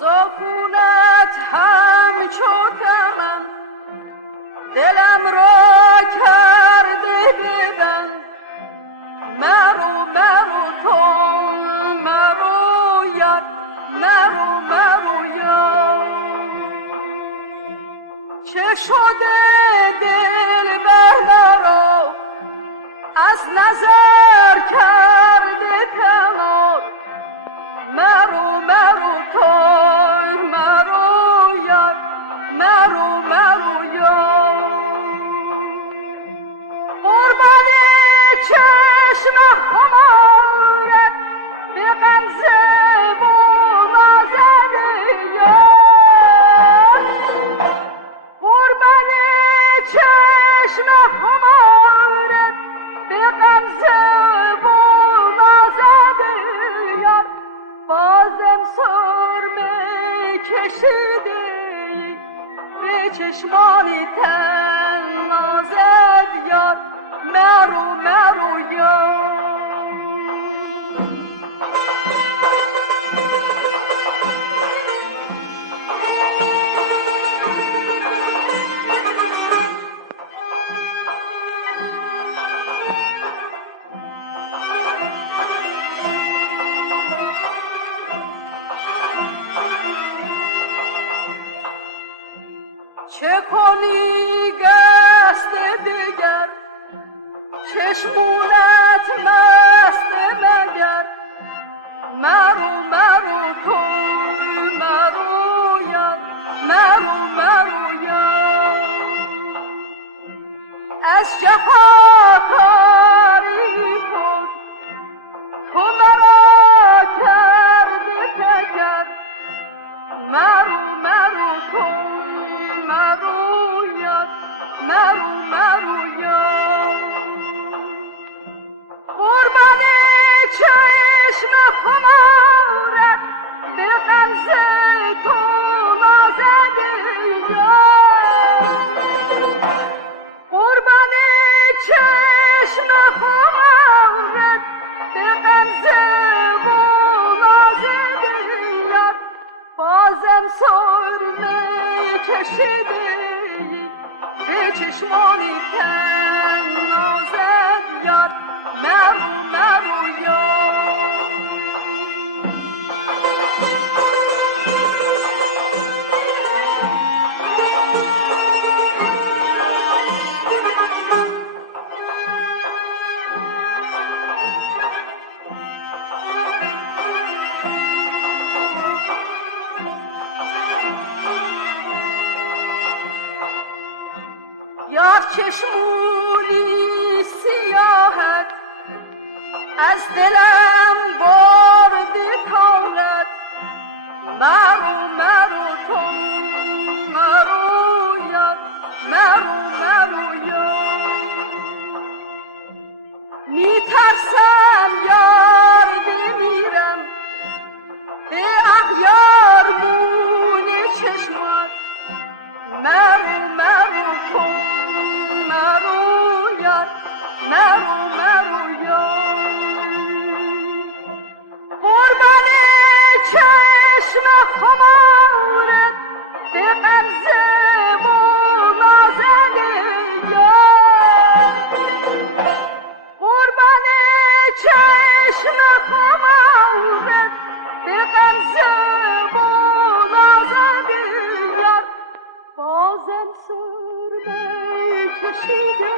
زخونت همچو کمن دلم را کرده بدن مرو تو مرو یار مرو یار چه شده دل مرا از نظر کرده کنار مرو تو مرو یار مرو یار قربان چشم خمارت به غمزه و نازده یار قربان چشم خمارت به غمزه و نازده یار بازم سرمه کشیده به چشمانی تن نازد یار مرو یار چه کنی قصد دیگر چشمونت مست مگر مرو تو مرو یار مرو یار از جفا کاری کن تو مرا کرده تگر مرو تو مرو یار مرو یار قربان چشم خمارت به غمزه تو نازده یار قربان چشم خمارت به غمزه و نازده یار بازم سرمه کشیده به چشمانی تن نازد یار مرو یار یار چشمونی سیاهت از دلم بردی کاملت مرو تو مرو یار مرو یار میترسم یار بمیرم به اغیارمون چشمات مرو تو مرو یار مرو یار قربان چشم خمارت به غمزه و نازده یار قربان چشم خمارت به غمزه و نازده یار بازم سرمه کشیده